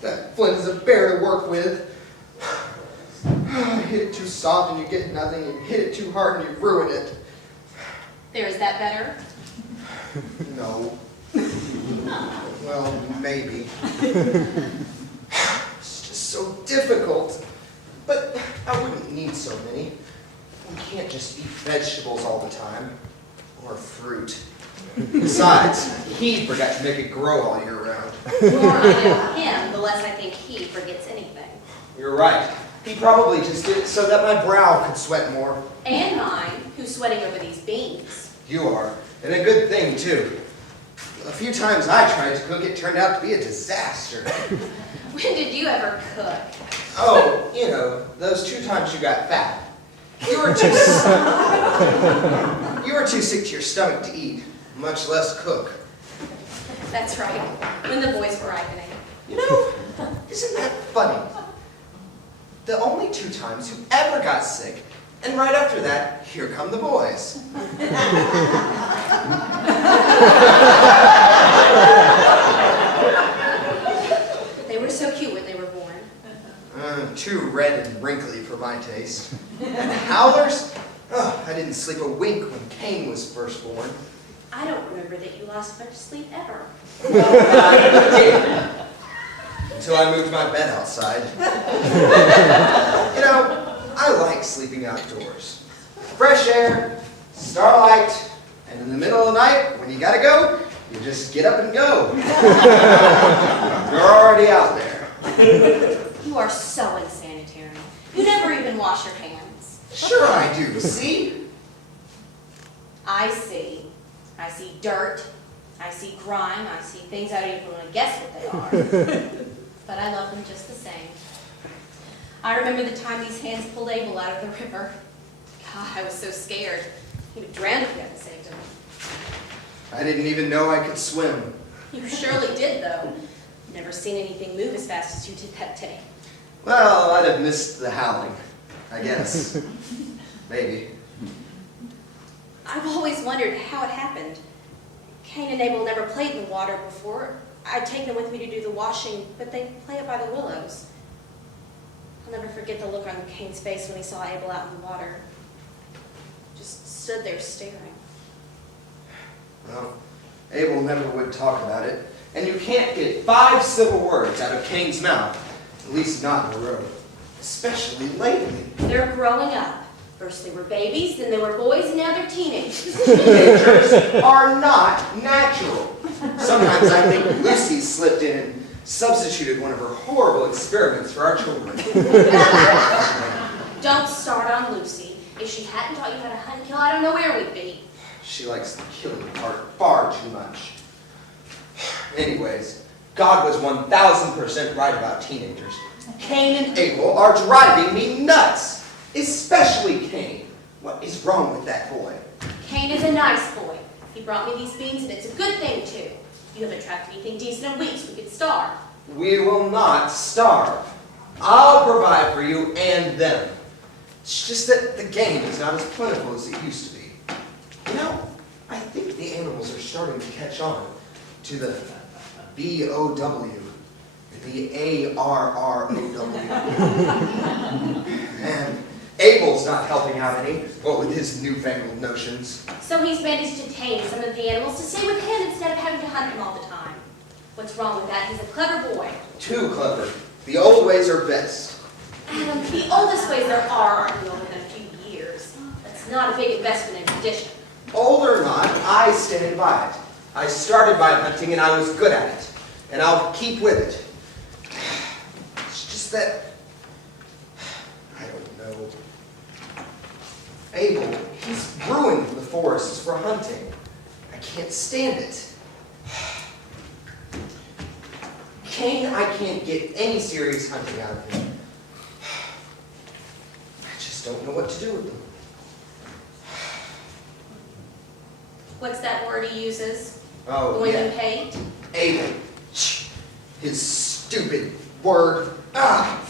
That flint is a bear to work with. Hit it too soft and you get nothing. You hit it too hard and you ruin it. There, is that better? No. Well, maybe. It's just so difficult. But I wouldn't need so many. We can't just eat vegetables all the time. Or fruit. Besides, he forgot to make it grow all year round. The more I know him, the less I think he forgets anything. You're right. He probably just did it so that my brow could sweat more. And mine, who's sweating over these beans. You are. And a good thing, too. A few times I tried to cook, it turned out to be a disaster. When did you ever cook? Oh, you know, those 2 times you got fat. You were too sick to your stomach to eat, much less cook. That's right, when the boys were ripening. You know, isn't that funny? The only 2 times you ever got sick, and right after that, here come the boys. They were so cute when they were born. Too red and wrinkly for my taste. And the Howlers? Oh, I didn't sleep a wink when Cain was first born. I don't remember that you lost much sleep ever. I did. Until I moved my bed outside. You know, I like sleeping outdoors. Fresh air, starlight, and in the middle of the night, when you gotta go, you just get up and go. You're already out there. You are so unsanitary. You never even wash your hands. Sure I do, see? I see. I see dirt. I see grime. I see things I don't even want to guess what they are. But I love them just the same. I remember the time these hands pulled Abel out of the river. God, I was so scared. He would drown if we hadn't saved him. I didn't even know I could swim. You surely did, though. Never seen anything move as fast as you did that day. Well, I'd have missed the howling, I guess. Maybe. I've always wondered how it happened. Cain and Abel never played in the water before. I'd take them with me to do the washing, but they play it by the willows. I'll never forget the look on Cain's face when he saw Abel out in the water. Just stood there staring. Well, Abel never would talk about it, and you can't get 5 civil words out of Cain's mouth, at least not in a row, especially lately. They're growing up. First they were babies, then they were boys, and now they're teenagers. Teenagers are not natural. Sometimes I think Lucy slipped in and substituted one of her horrible experiments for our children. Don't start on Lucy. If she hadn't taught you how to hunt and kill, I don't know where we'd be. She likes the killing part far too much. Anyways, God was 1000% right about teenagers. Cain and Abel are driving me nuts. Especially Cain. What is wrong with that boy? Cain is a nice boy. He brought me these beans, and it's a good thing, too. You haven't tracked anything decent in weeks. We could starve. We will not starve. I'll provide for you and them. It's just that the game is not as plentiful as it used to be. You know, I think the animals are starting to catch on to the B-O-W and the A-R-R-O-W. And Abel's not helping out any, what with his newfangled notions. So he's managed to tame some of the animals to stay with him instead of having to hunt them all the time. What's wrong with that? He's a clever boy. Too clever. The old ways are best. Adam, the oldest ways there are aren't the only in a few years. That's not a big investment in tradition. Old or not, I stand by it. I started by hunting and I was good at it. And I'll keep with it. It's just that, I don't know. Abel, he's ruined the forests for hunting. I can't stand it. Cain, I can't get any serious hunting out of him. I just don't know what to do with them. What's that word he uses? Oh, The one yeah. you hate? Abel. His stupid word. Ah!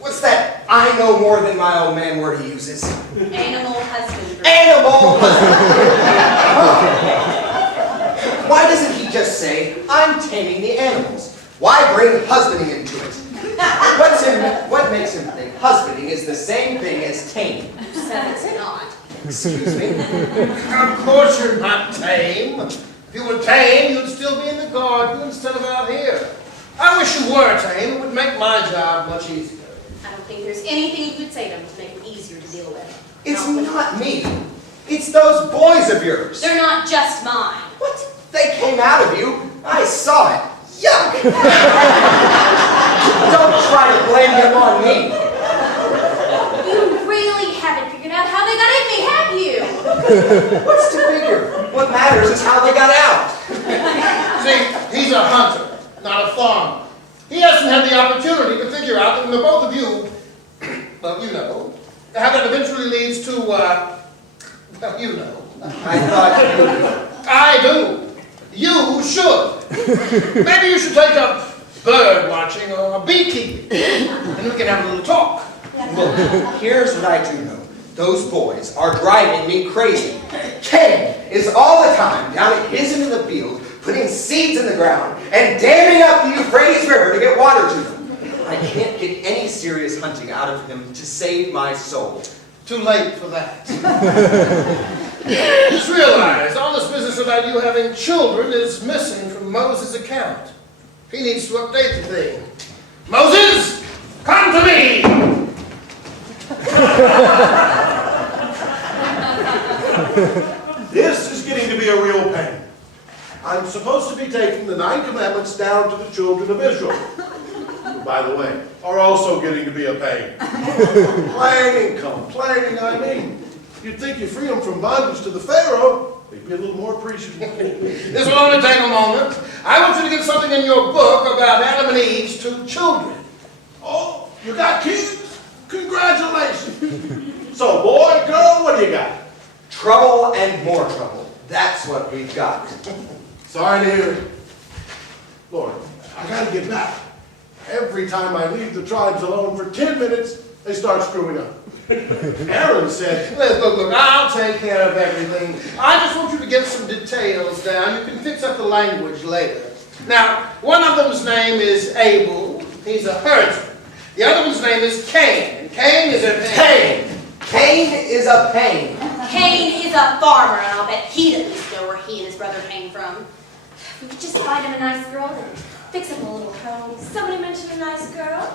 What's that I know more than my old man word he uses? Animal husbandry. Animal husbandry! Why doesn't he just say, I'm taming the animals? Why bring husbanding into it? What makes him think husbanding is the same thing as taming? You said it's not. Excuse me? Of course you're not tame. If you were tame, you'd still be in the garden instead of out here. I wish you were tame. It would make my job much easier. I don't think there's anything you could say to them to make it easier to deal with. It's not me. It's those boys of yours. They're not just mine. What? They came out of you. I saw it. Yuck! Don't try to blame them on me. You really haven't figured out how they got in me, have you? What's to figure? What matters is how they got out. See, he's a hunter, not a farmer. He hasn't had the opportunity to figure out that the both of you, well, you know, how that eventually leads to, well, you know. I thought you... I do. You should. Maybe you should take up bird watching or beekeeping, and we can have a little talk. Look, here's what I do know. Those boys are driving me crazy. Ken is all the time down at his end of the field, putting seeds in the ground and damming up the Euphrates River to get water to them. I can't get any serious hunting out of him to save my soul. Too late for that. Just realize all this business about you having children is missing from Moses' account. He needs to update the thing. Moses, come to me! This is getting to be a real pain. I'm supposed to be taking the 9 Commandments down to the children of Israel. Who, by the way, are also getting to be a pain. Complaining, I mean. You'd think you free them from bondage to the Pharaoh, they'd be a little more appreciative. This will only take a moment. I want you to get something in your book about Adam and Eve's 2 children. Oh, you got kids? Congratulations. So, boy, girl, what do you got? Trouble and more trouble. That's what we've got. Sorry to hear it. Lord, I gotta get back. Every time I leave the tribes alone for 10 minutes, they start screwing up. Aaron said, Look, I'll take care of everything. I just want you to get some details down. You can fix up the language later. Now, one of them's name is Abel. He's a herdsman. The other one's name is Cain. And Cain is a Pain! Cain is a pain. Cain is a farmer, and I'll bet he'd at least know where he and his brother came from. If we could just find him a nice girl and fix him a little home. Somebody mentioned a nice girl?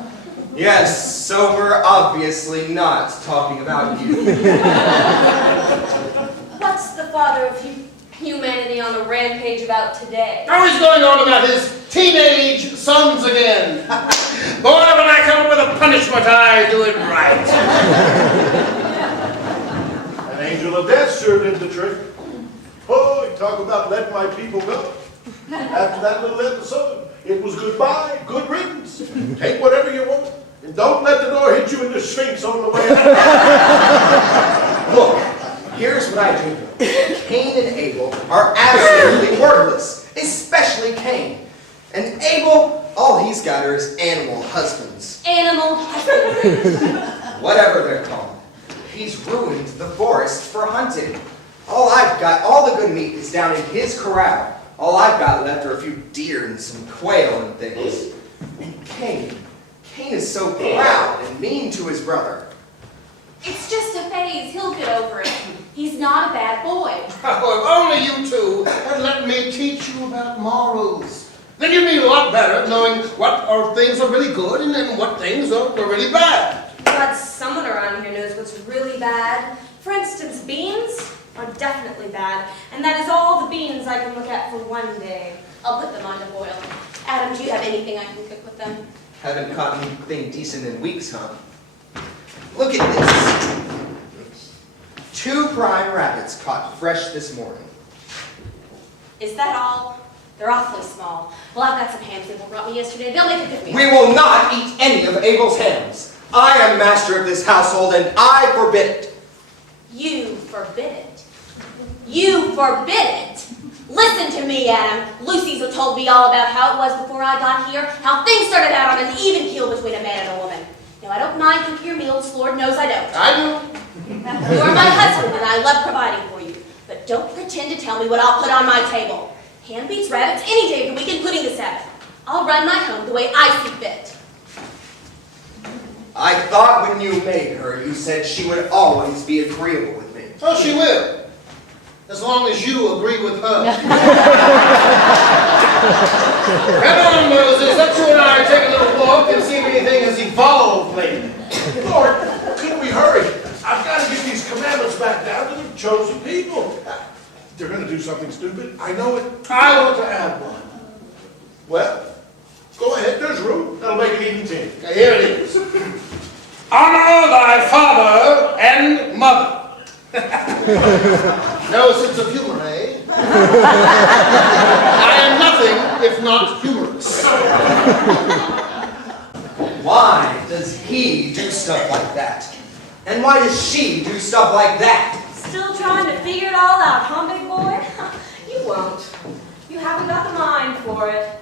Yes, so we're obviously not talking about you. What's the father of humanity on a rampage about today? Oh, he's going on about his teenage sons again. Boy, when I come up with a punishment, I do it right. an angel of death sure did the trick. Oh, talk about letting my people go. After that little episode, it was goodbye, good riddance. Take whatever you want, and don't let the door hit you in the Sphinx on the way out. Look, here's what I do know. Cain and Abel are absolutely worthless, especially Cain. And Abel, all he's got are his animal husbands. Animal husbandry. Whatever they're called. He's ruined the forest for hunting. All the good meat is down in his corral. All I've got left are a few deer and some quail and things. And Cain is so proud and mean to his brother. It's just a phase. He'll get over it. He's not a bad boy. Oh, if only you two had let me teach you about morals. Then you'd be a lot better at knowing what things are really good and then what things are really bad. But someone around here knows what's really bad. For instance, beans are definitely bad, and that is all the beans I can look at for one day. I'll put them on to boil. Adam, do you have anything I can cook with them? Haven't caught anything decent in weeks, huh? Look at this. 2 prime rabbits caught fresh this morning. Is that all? They're awfully small. Well, I've got some hams Abel brought me yesterday. They'll make a good meal. We will not eat any of Abel's hams. I am master of this household and I forbid it. You forbid it. You forbid it. Listen to me, Adam. Lucy's told me all about how it was before I got here, how things started out on an even keel between a man and a woman. Now, I don't mind cooking your meals, Lord knows I don't. I do. You are my husband and I love providing for you. But don't pretend to tell me what I'll put on my table. Ham beats rabbits any day of the week, including the Sabbath. I'll run my home the way I see fit. I thought when you made her, you said she would always be agreeable with me. Oh, she will. As long as you agree with her. Come on, Moses. Let's you and I take a little walk and see if anything has evolved lately. Lord, couldn't we hurry? I've got to get these commandments back down to the chosen people. They're going to do something stupid. I know it. I want to add one. Well, go ahead. There's room. That'll make it even 10. Now, here it is. Honor thy father and mother. No sense of humor, eh? I am nothing if not humorous. Why does he do stuff like that? And why does she do stuff like that? Still trying to figure it all out, huh, big boy? You won't. You haven't got the mind for it.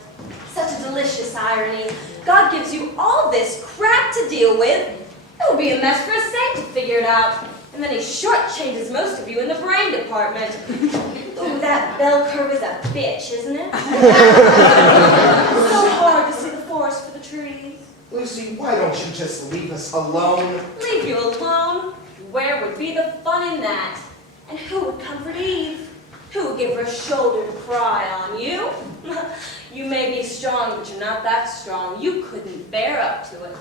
Such a delicious irony. God gives you all this crap to deal with. It would be a mess for a saint to figure it out. And then he shortchanges most of you in the brain department. Ooh, that bell curve is a bitch, isn't it? So hard to see the forest for the trees. Lucy, why don't you just leave us alone? Leave you alone? Where would be the fun in that? And who would comfort Eve? Who would give her a shoulder to cry on? You? You may be strong, but you're not that strong. You couldn't bear up to it.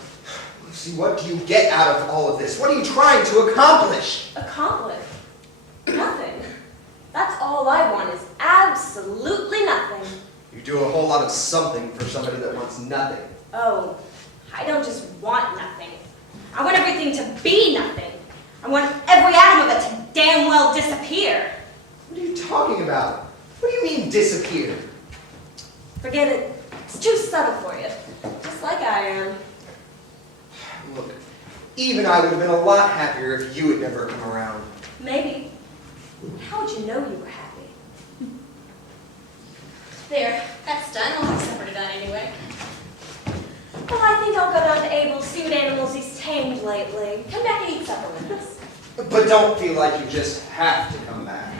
Lucy, what do you get out of all of this? What are you trying to accomplish? Accomplish? Nothing. That's all I want is absolutely nothing. You do a whole lot of something for somebody that wants nothing. Oh, I don't just want nothing. I want everything to be nothing. I want every atom of it to damn well disappear. What are you talking about? What do you mean disappear? Forget it. It's too subtle for you. Just like I am. Look, Eve and I would have been a lot happier if you had never come around. Maybe. How would you know you were happy? There, that's done. I'll have supper done anyway. Well, I think I'll go down to Abel's, see what animals he's tamed lately. Come back and eat supper with us. But don't feel like you just have to come back.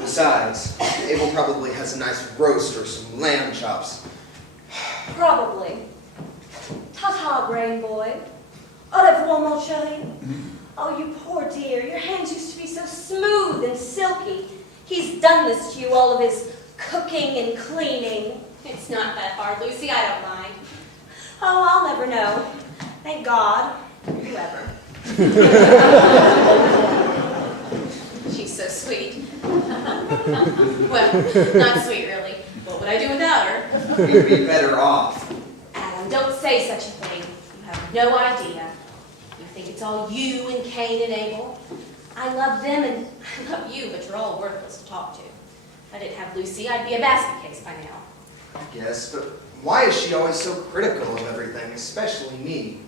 Besides, Abel probably has a nice roast or some lamb chops. Probably. Ta-ta, brain boy. Au revoir, mon chéri. Oh, you poor dear. Your hands used to be so smooth and silky. He's done this to you, all of his cooking and cleaning. It's not that hard, Lucy. I don't mind. Oh, I'll never know. Thank God. Whoever. She's so sweet. Well, not sweet, really. What would I do without her? We'd be better off. Adam, don't say such a thing. You have no idea. You think it's all you and Cain and Abel. I love them and I love you, but you're all worthless to talk to. If I didn't have Lucy, I'd be a basket case by now. I guess, but why is she always so critical of everything, especially me?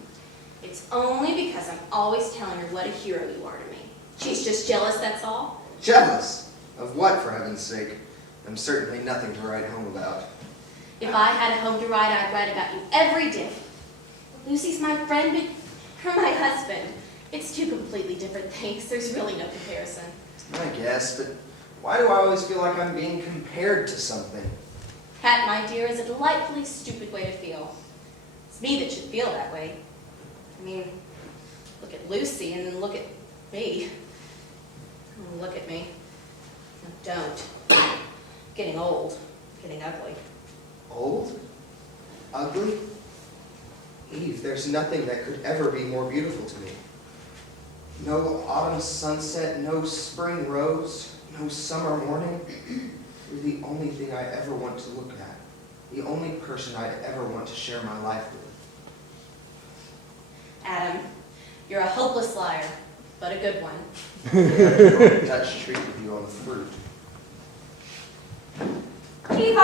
It's only because I'm always telling her what a hero you are to me. She's just jealous, that's all. Jealous? Of what, for heaven's sake? I'm certainly nothing to write home about. If I had a home to write, I'd write about you every day. Lucy's my friend, but you're my husband. It's two completely different things. There's really no comparison. I guess, but why do I always feel like I'm being compared to something? That, my dear, is a delightfully stupid way to feel. It's me that should feel that way. I mean, look at Lucy and then look at me. Oh, look at me. No, don't. Getting old. Getting ugly. Old? Ugly? Eve, there's nothing that could ever be more beautiful to me. No autumn sunset, no spring rose, no summer morning. You're the only thing I ever want to look at. The only person I'd ever want to share my life with. Adam, you're a hopeless liar, but a good one. A Dutch treat with you on the fruit. Eve,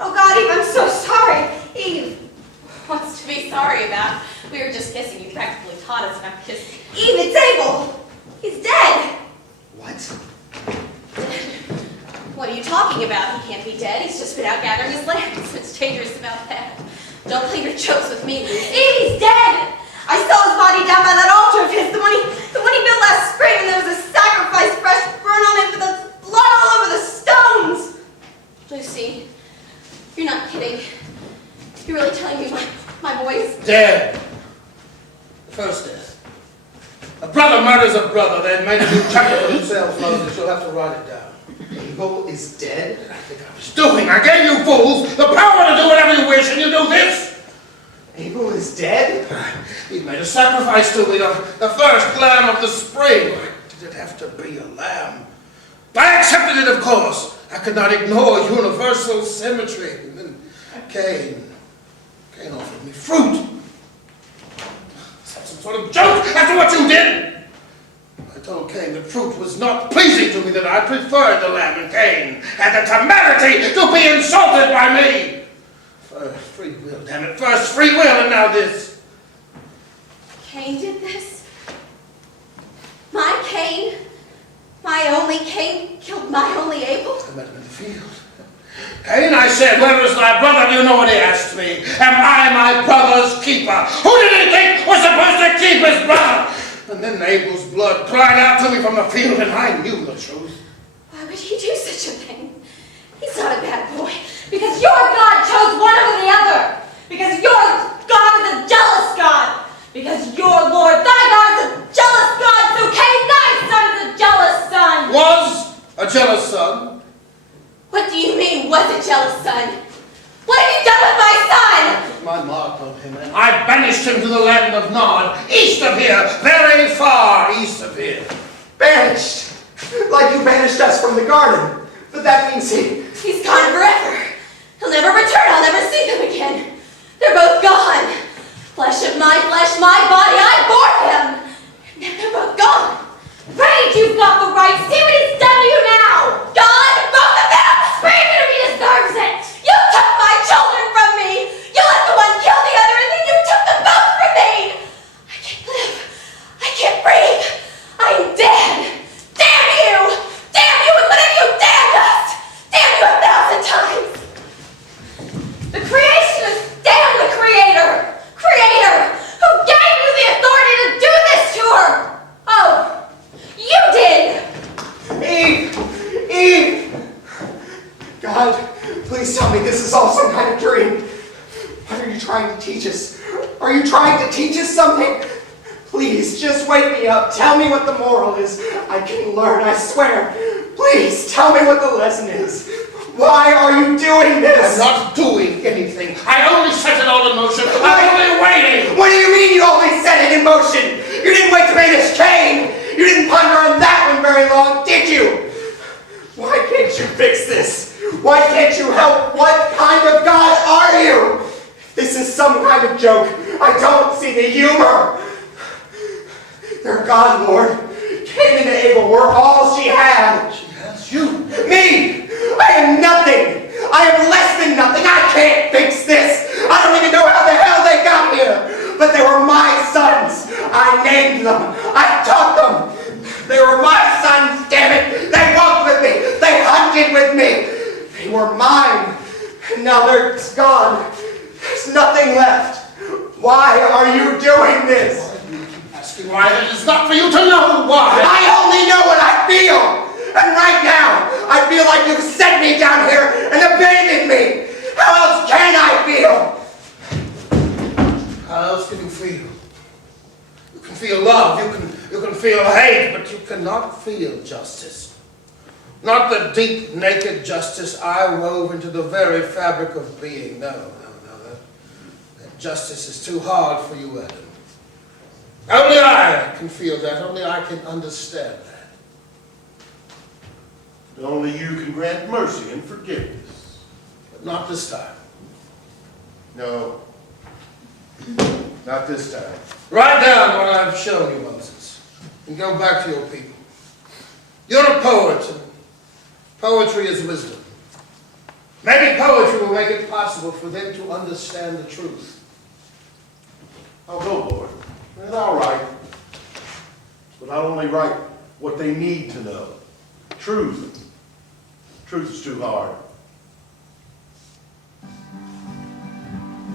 oh God, Eve, I'm so sorry. Eve. What's to be sorry about? We were just kissing. You practically taught us about kissing. Eve, it's Abel. He's dead. What? What are you talking about? He can't be dead. He's just been out gathering his lambs. What's dangerous about that? Don't play your jokes with me, Lucy. Eve, he's dead. I saw his body down by that altar of his, the one he built last spring, and there was a sacrifice fresh burned on it with the blood all over the stones. Lucy, you're not kidding. You're really telling me my boy's... Dead. First death. A brother murders a brother, then made a new chapter for themselves, Moses. You'll have to write it down. Abel is dead? I think I was doing. I gave you fools the power to do whatever you wish, and you do this? Abel is dead? He made a sacrifice to me, the first lamb of the spring. Why did it have to be a lamb? I accepted it, of course. I could not ignore universal symmetry. And then Cain offered me fruit. Is that some sort of joke after what you did? I told Cain that fruit was not pleasing to me, that I preferred the lamb, and Cain had the temerity to be insulted by me. First free will, damn it. First free will, and now this. Cain did this? My Cain? My only Cain killed my only Abel? I met him in the field. Cain, I said, where is thy brother? Do you know what he asked me? Am I my brother's keeper? Who did he think was supposed to keep his brother? And then Abel's blood cried out to me from the field, and I knew the truth. Why would he do such a thing? He's not a bad boy. Because your God chose one over the other. Because your God is a jealous God. Because your Lord, thy God, is a jealous God. So Cain, thy son, is a jealous son. Was a jealous son. What do you mean, was a jealous son? What have you done with my son? I put my mark on him, and I banished him to the land of Nod, east of here, very far east of here. Banished? Like you banished us from the garden. But that means He's gone forever. He'll never return. I'll never see him again. They're both gone. Flesh of my flesh, my body, I bore him. And they're both gone. Rage, you've got the right. See what he's done to you now. Gone, both of them. Scream at him, he deserves it. You took my children from me. You let the one kill the other, and then you took them both from me. I can't live. I can't breathe. I'm dead. Damn you. Damn you, and what have you damned us? Damn you 1,000 times. The creationists damn the creator. Creator, who gave you the authority to do this to her. Oh, you did. Eve! God, please tell me this is all some kind of dream. What are you trying to teach us? Are you trying to teach us something? Please, just wake me up. Tell me what the moral is. I can learn, I swear. Please, tell me what the lesson is. Why are you doing this? I'm not doing anything. I only set it all in motion. I'm only waiting. What do you mean you only set it in motion? You didn't wait to banish Cain. You didn't ponder on that one very long, did you? Why can't you fix this? Why can't you help? What kind of God are you? If this is some kind of joke, I don't see the humor. Their God, Lord, Cain and Abel were all she had. She has you. Me! I am nothing! I am less than nothing! I can't fix this! I don't even know how the hell they got here! But they were my sons! I named them! I taught them! They were my sons, damn it! They walked with me! They hunted with me! They were mine! And now they're gone! There's nothing left! Why are you doing this? Asking why it is not for you to know why. I only know what I feel! And right now, I feel like you've set me down here and abandoned me. How else can I feel? How else can you feel? You can feel love, you can feel hate, but you cannot feel justice. Not the deep, naked justice I wove into the very fabric of being. No. That justice is too hard for you, Adam. Only I can feel that. Only I can understand that. Only you can grant mercy and forgiveness. But not this time. No, not this time. Write down what I've shown you, Moses, and go back to your people. You're a poet, and poetry is wisdom. Maybe poetry will make it possible for them to understand the truth. I'll go, Lord, and I'll write. But I'll only write what they need to know. Truth. Truth is too hard.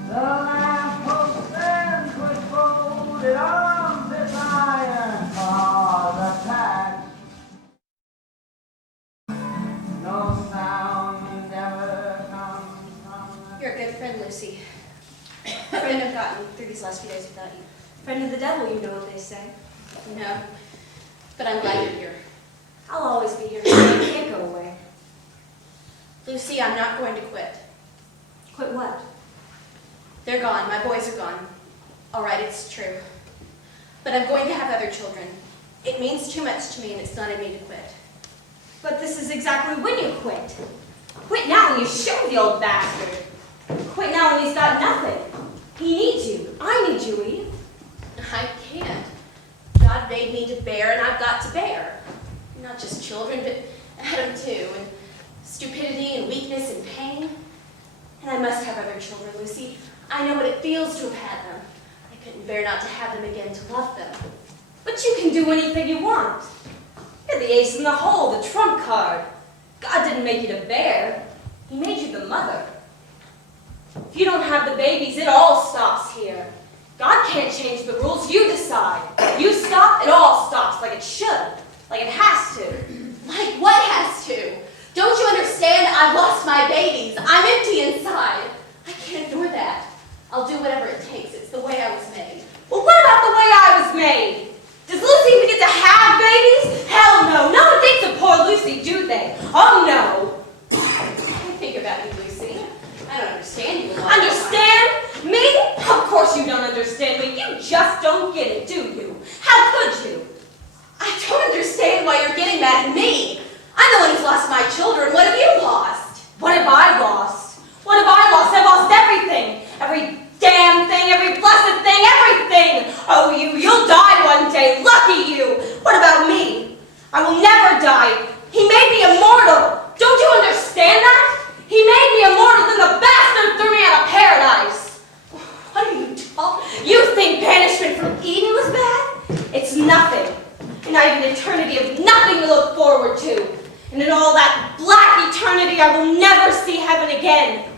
The lamppost stands with folded arms as iron for the tax. No sound ever comes from the... You're a good friend, Lucy. Friend, I've gotten through these last few days without you. Friend of the devil, you know what they say. No, but I'm glad you're here. I'll always be here. You can't go away. Lucy, I'm not going to quit. Quit what? They're gone. My boys are gone. All right, it's true. But I'm going to have other children. It means too much to me, and it's not in me to quit. But this is exactly when you quit. Quit now when you show the old bastard. Quit now when he's got nothing. He needs you. I need you, Eve. I can't. God made me to bear, and I've got to bear. Not just children, but Adam too, and stupidity and weakness and pain. And I must have other children, Lucy. I know what it feels to have had them. I couldn't bear not to have them again, to love them. But you can do anything you want. You're the ace in the hole, the trump card. God didn't make you the bear. He made you the mother. If you don't have the babies, it all stops here. God can't change the rules. You decide. You stop, it all stops, like it should. Like it has to. Like what has to? Don't you understand? I've lost my babies. I'm empty inside. I can't ignore that. I'll do whatever it takes. It's the way I was made. Well, what about the way I was made? Does Lucy even get to have babies? Hell no. No one thinks of poor Lucy, do they? Oh, no. I think about you, Lucy. I don't understand you a lot. Understand? Me? Of course you don't understand me. You just don't get it, do you? How could you? I don't understand why you're getting mad at me. I'm the one who's lost my children. What have you lost? What have I lost? What have I lost? I've lost everything. Every damn thing, every blessed thing, everything. Oh, you'll die one day. Lucky you. What about me? I will never die. He made me immortal. Don't you understand that? He made me immortal, then the bastard threw me out of paradise. What are you talking? You think banishment from Eden was bad? It's nothing. And I have an eternity of nothing to look forward to. And in all that black eternity, I will never see heaven again.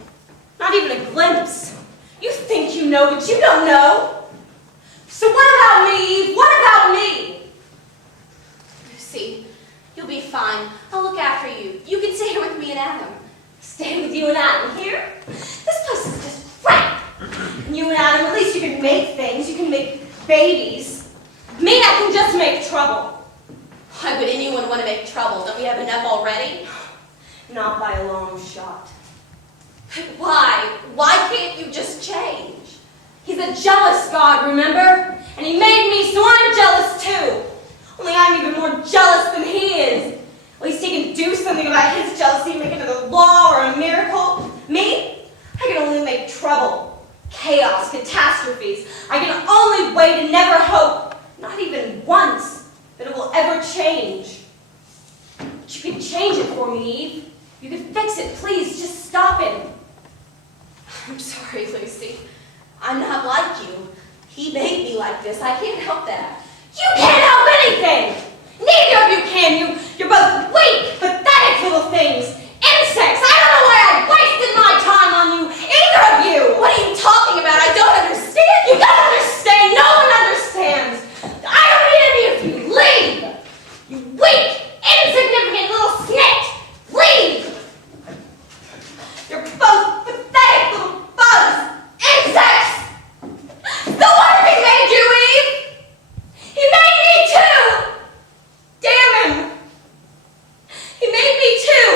Not even a glimpse. You think you know, but you don't know. So what about me, Eve? What about me? Lucy, you'll be fine. I'll look after you. You can stay here with me and Adam. Stay with you and Adam here? This place is just crap. And you and Adam, at least you can make things. You can make babies. Me, I can just make trouble. Why would anyone want to make trouble? Don't we have enough already? Not by a long shot. But why? Why can't you just change? He's a jealous God, remember? And he made me, so I'm jealous too. Only I'm even more jealous than he is. At least he can do something about his jealousy, make it a law or a miracle. Me? I can only make trouble, chaos, catastrophes. I can only wait and never hope, not even once, that it will ever change. But you can change it for me, Eve. You can fix it, please, just stop it. I'm sorry, Lucy. I'm not like you. He made me like this. I can't help that. You can't help anything! Neither of you can! You're both weak, pathetic little things! Insects! I don't know why I wasted my time on you! Either of you! What are you talking about? I don't understand. You don't understand! No one understands! I don't need any of you! Leave! You weak, insignificant little snit! Leave! You're both pathetic little bugs! Insects! No wonder he made you, Eve! He made me too! Damn him! He made me too!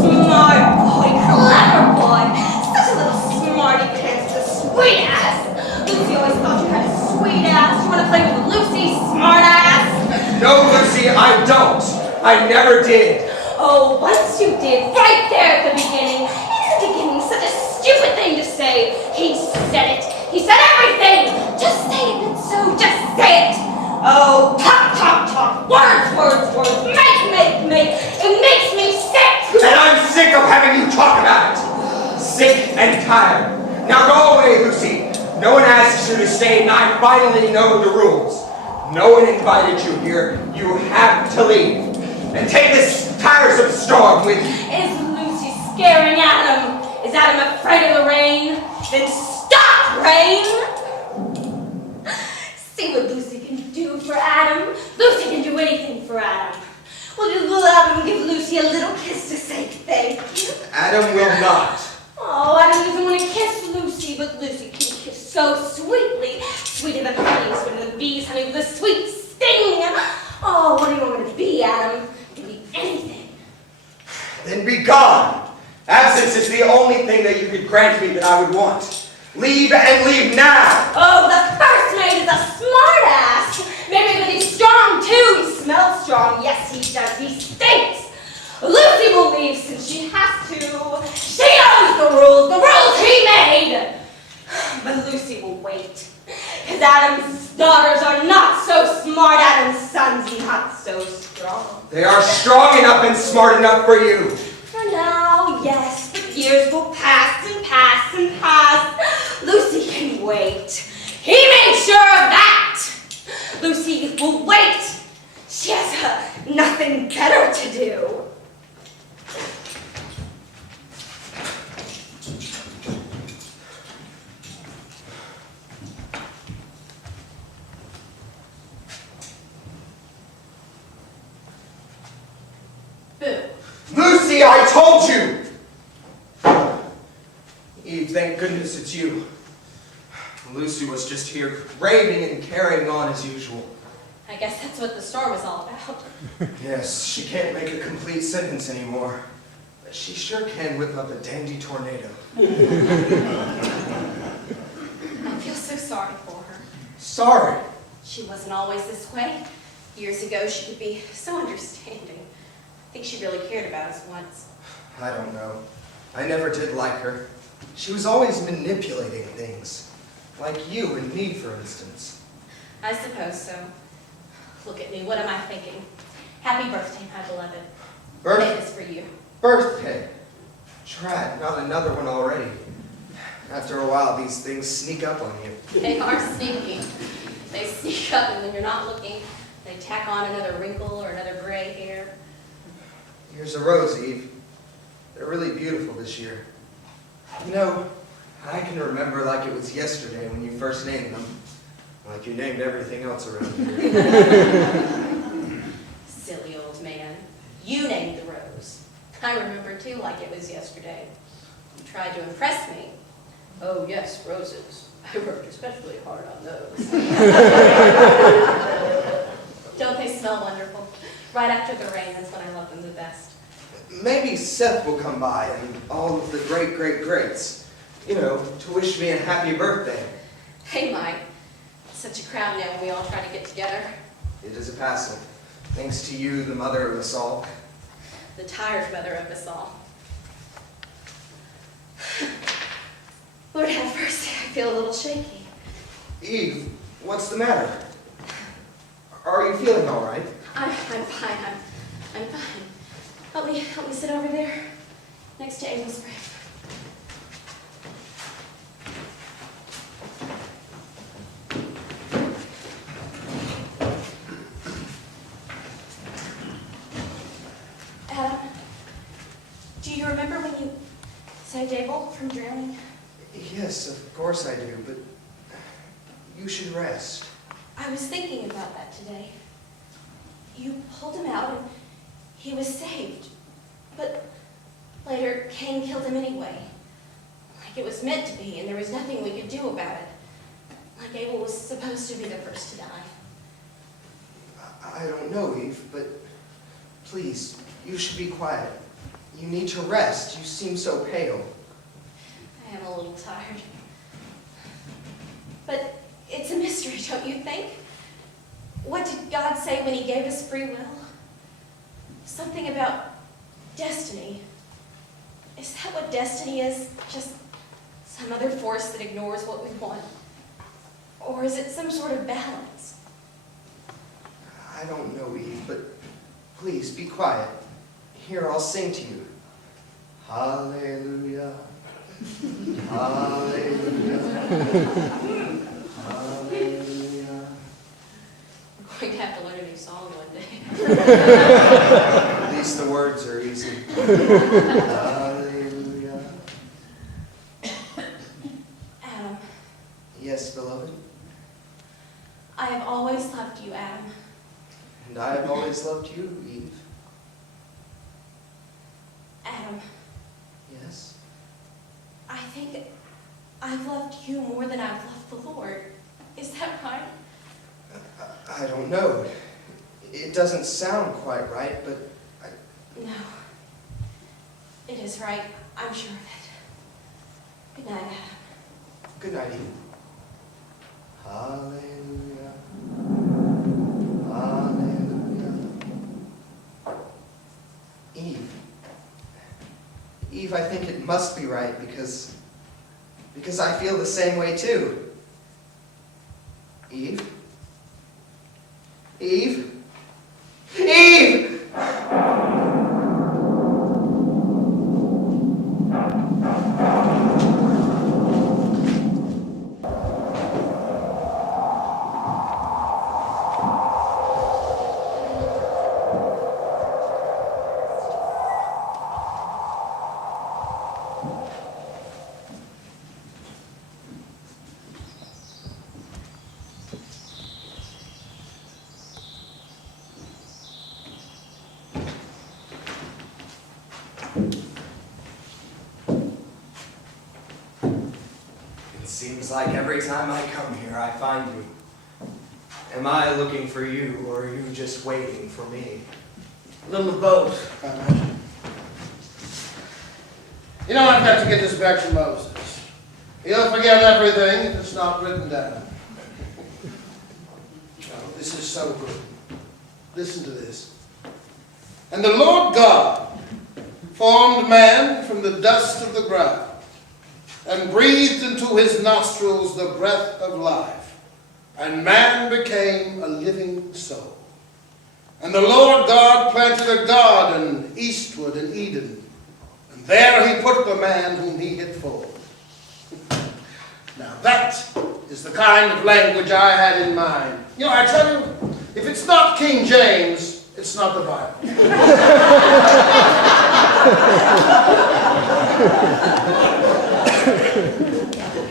Smart boy, clever boy, such a little smarty pants with a sweet ass. Lucy always thought you had a sweet ass. You want to play with Lucy, smart ass? No, Lucy, I don't. I never did. Oh, once you did, right there at the beginning. In the beginning, such a stupid thing to say. He said it. He said everything. Just say it, and so just say it. Oh, talk, talk, talk. Words, words, words. Make. It makes me sick. And I'm sick of having you talk about it. Sick and tired. Now go away, Lucy. No one asks you to stay, and I finally know the rules. No one invited you here. You have to leave. And take this tiresome storm with you. Is Lucy scaring Adam? Is Adam afraid of the rain? Then stop, rain! See what Lucy can do for Adam. Lucy can do anything for Adam. Will Adam give Lucy a little kiss Adam will not. Oh, Adam doesn't want to kiss Lucy, but Lucy can kiss so sweetly. Sweeter than honey, sweeter than bees, honey with a sweet sting. Oh, what do you want me to be, Adam? You can be anything. Then be gone. Absence is the only thing that you could grant me that I would want. Leave and leave now. Oh, the first mate is a smart ass. Maybe but he's strong too. He smells strong. Yes, he does. He stinks. Lucy will leave since she has to. She knows the rules he made. But Lucy will wait. Because Adam's daughters are not so smart. Adam's sons not so strong. They are strong enough and smart enough for you. For now, yes, but years will pass and pass and pass. Lucy can wait. He made sure of that. Lucy will wait. She has nothing better to do. Boo. Lucy, I told you! Eve, thank goodness it's you. Lucy was just here raving and carrying on as usual. I guess that's what the storm is all about. Yes, she can't make a complete sentence anymore. But she sure can whip up a dandy tornado. I feel so sorry for her. Sorry. She wasn't always this way. Years ago, she could be so understanding. I think she really cared about us once. I don't know. I never did like her. She was always manipulating things. Like you and me, for instance. I suppose so. Look at me, what am I thinking? Happy birthday, my beloved. Birthday is for you. Birthday. Drat, not another one already. After a while, these things sneak up on you. They are sneaky. They sneak up, and when you're not looking, they tack on another wrinkle or another gray hair. Here's a rose, Eve. They're really beautiful this year. You know, I can remember like it was yesterday when you first named them. Like you named everything else around here. Silly old man. You named the rose. I remember too like it was yesterday. You tried to impress me. Oh yes, roses. I worked especially hard on those. Don't they smell wonderful? Right after the rain, that's when I love them the best. Maybe Seth will come by and all of the great-great-greats. You know, to wish me a happy birthday. Hey, Mike. Such a crowd now when we all try to get together. It is a passing. Thanks to you, the mother of us all. The tired mother of us all. Lord have mercy, I feel a little shaky. Eve, what's the matter? Are you feeling all right? I'm fine. I'm fine. Help me sit over there next to Abel's grave. Adam, do you remember when you saved Abel from drowning? Yes, of course I do, but you should rest. I was thinking about that today. You pulled him out and he was saved. But later, Cain killed him anyway. Like it was meant to be, and there was nothing we could do about it. Like Abel was supposed to be the first to die. I don't know, Eve, but please, you should be quiet. You need to rest. You seem so pale. I am a little tired. But it's a mystery, don't you think? What did God say when he gave us free will? Something about destiny. Is that what destiny is? Just some other force that ignores what we want? Or is it some sort of balance? I don't know, Eve, but please be quiet. Here, I'll sing to you. Hallelujah. Hallelujah. Hallelujah. We're going to have to learn a new song one day. At least the words are easy. Hallelujah. Adam, Yes, beloved. I have always loved you, Adam. And I have always loved you, Eve. Adam, Yes? I think I've loved you more than I've loved the Lord. Is that right? I don't know. It doesn't sound quite right, but No. It is right. I'm sure of it. Good night, Adam. Good night, Eve. Hallelujah. Hallelujah. Eve. Eve, I think it must be right because I feel the same way too. Eve? Eve? Eve! Seems like every time I come here, I find you. Am I looking for you, or are you just waiting for me? A little of both, I imagine. You know, I've got to get this back to Moses. He'll forget everything if it's not written down. Oh, this is so good. Listen to this. And the Lord God formed man from the dust of the ground, and breathed into his nostrils the breath of life, and man became a living soul. And the Lord God planted a garden eastward in Eden, and there he put the man whom he had formed. Now that is the kind of language I had in mind. You know, I tell you, if it's not King James, it's not the Bible.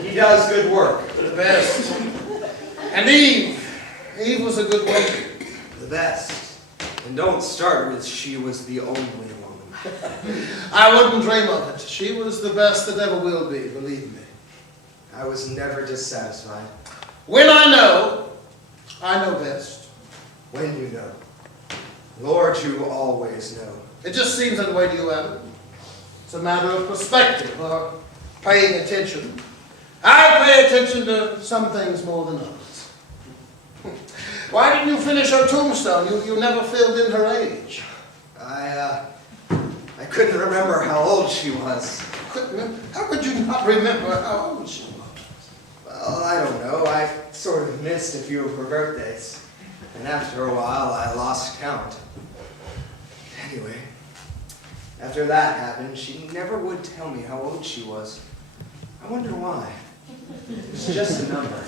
He does good work. The best. And Eve was a good woman. The best. And don't start with she was the only woman. I wouldn't dream of it. She was the best that ever will be, believe me. I was never dissatisfied. When I know best. When you know. Lord, you always know. It just seems that way to you, Adam. It's a matter of perspective or paying attention. I pay attention to some things more than others. Why didn't you finish her tombstone? You never filled in her age. I couldn't remember how old she was. How could you not remember how old she was? Well, I don't know. I sort of missed a few of her birthdays. And after a while, I lost count. Anyway, after that happened, she never would tell me how old she was. I wonder why. It's just a number.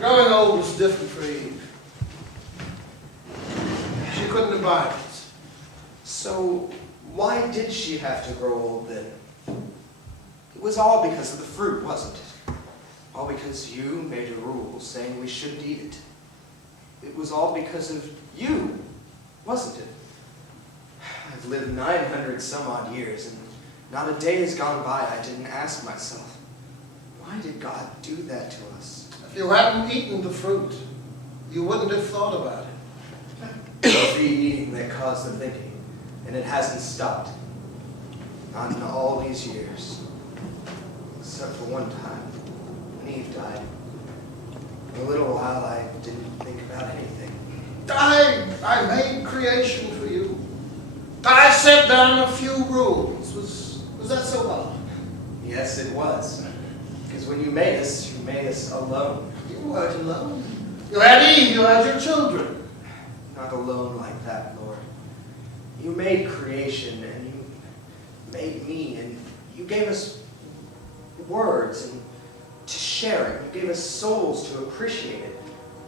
Growing old was different for Eve. She couldn't abide it. So, why did she have to grow old then? It was all because of the fruit, wasn't it? All because you made a rule saying we shouldn't eat it. It was all because of you, wasn't it? I've lived 900 some odd years, and not a day has gone by I didn't ask myself, why did God do that to us? If you hadn't eaten the fruit, you wouldn't have thought about it. It was the eating that caused the thinking, and it hasn't stopped. Not in all these years. Except for one time, when Eve died. For a little while, I didn't think about anything. I made creation for you. I set down a few rules. Was that so hard? Yes, it was. Because when you made us alone. You weren't alone. You had Eve, you had your children. Not alone like that, Lord. You made creation, and you made me, and you gave us words and to share it. You gave us souls to appreciate it.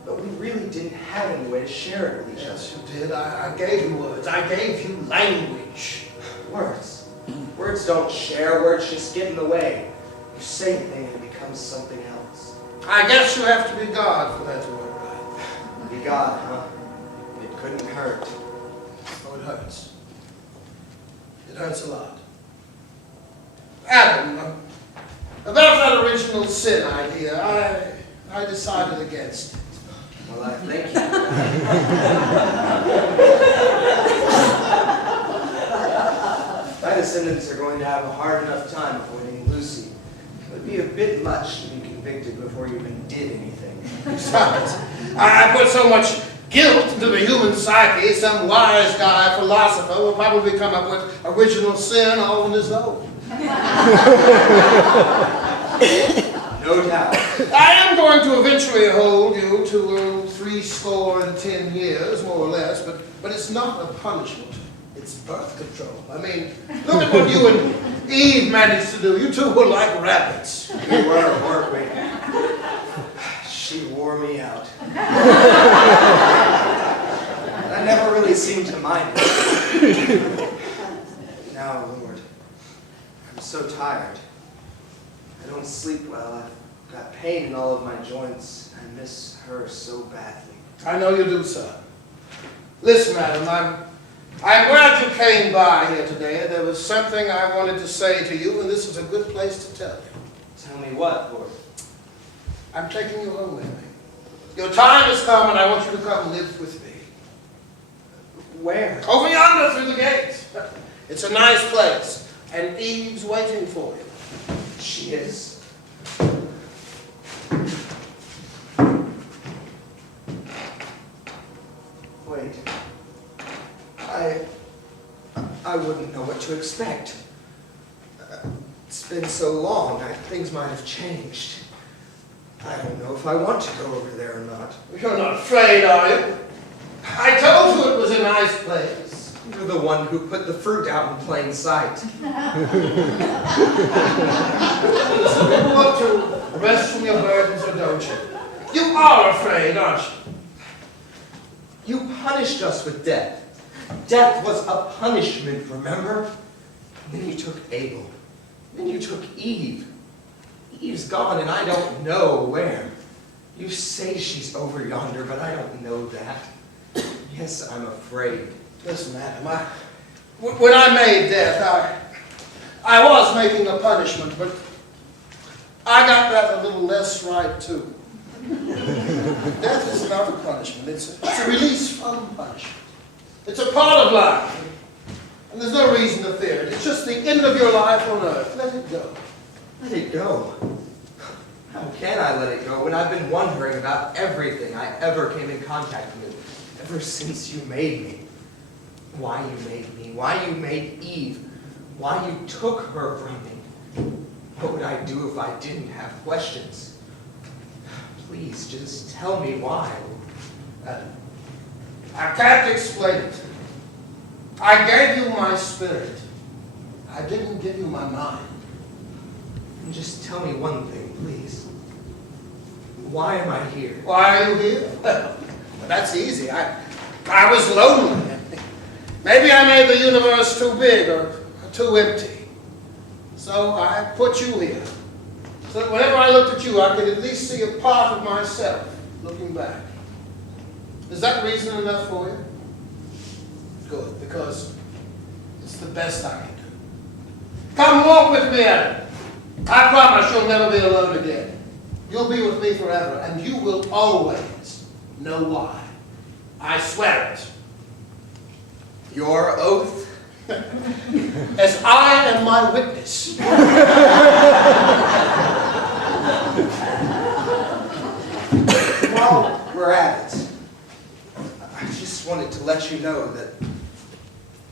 But we really didn't have any way to share it with each other. Yes, you did. I gave you words. I gave you language. Words. Words don't share. Words just get in the way. You say a thing and it becomes something else. I guess you have to be God for that to work right. Be God, huh? It couldn't hurt. Oh, it hurts. It hurts a lot. Adam, about that original sin idea, I decided against it. Well, I thank you. My descendants are going to have a hard enough time avoiding Lucy. It would be a bit much to be convicted before you even did anything. Besides, I put so much guilt into the human psyche, some wise guy, philosopher, will probably come up with original sin all on his own. No doubt. I am going to eventually hold you to 70 years, more or less, but it's not a punishment. It's birth control. I mean, look at what you and Eve managed to do. You two were like rabbits. We were, weren't we? She wore me out. I never really seemed to mind it. Now, Lord, I'm so tired. I don't sleep well. I've got pain in all of my joints. I miss her so badly. I know you do, son. Listen, Adam, I'm glad you came by here today. There was something I wanted to say to you, and this is a good place to tell you. Tell me what, Lord? I'm taking you home with me. Your time has come, and I want you to come live with me. Where? Over yonder through the gates. It's a nice place, and Eve's waiting for you. She is. Wait. I wouldn't know what to expect. It's been so long, things might have changed. I don't know if I want to go over there or not. You're not afraid, are you? I told you it was a nice place. You're the one who put the fruit out in plain sight. You want to rest from your burdens, or don't you? You are afraid, aren't you? You punished us with death. Death was a punishment, remember? Then you took Abel. Then you took Eve. Eve's gone and I don't know where. You say she's over yonder, but I don't know that. Yes, I'm afraid. Listen, Adam, when I made death, I was making a punishment, but I got that a little less right, too. Death is not a punishment. It's a release from punishment. It's a part of life. And there's no reason to fear it. It's just the end of your life on earth. Let it go. Let it go? How can I let it go when I've been wondering about everything I ever came in contact with ever since you made me? Why you made me, why you made Eve, why you took her from me. What would I do if I didn't have questions? Please, just tell me why. I can't explain it. I gave you my spirit. I didn't give you my mind. And just tell me one thing, please. Why am I here? Why are you here? Well, that's easy. I was lonely. Maybe I made the universe too big or too empty. So I put you here. So that whenever I looked at you, I could at least see a part of myself looking back. Is that reason enough for you? Good, because it's the best I can do. Come walk with me, Adam. I promise you'll never be alone again. You'll be with me forever, and you will always know why. I swear it. Your oath? As I am my witness. While we're at it, I just wanted to let you know that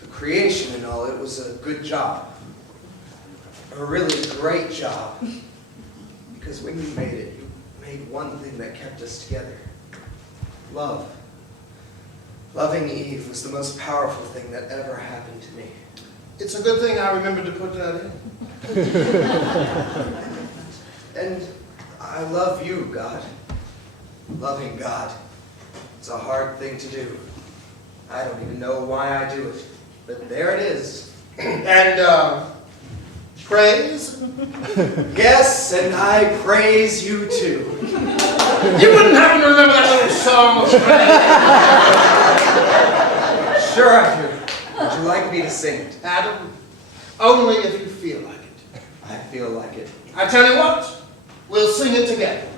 the creation and all, it was a good job. A really great job. Because when you made it, you made one thing that kept us together. Love. Loving Eve was the most powerful thing that ever happened to me. It's a good thing I remembered to put that in. And I love you, God. Loving God. It's a hard thing to do. I don't even know why I do it. But there it is. And, praise? Yes, and I praise you too. You wouldn't happen to remember that little song of praise? Sure I do. Would you like me to sing it? Adam, Only if you feel like it. I feel like it. I tell you what, we'll sing it together.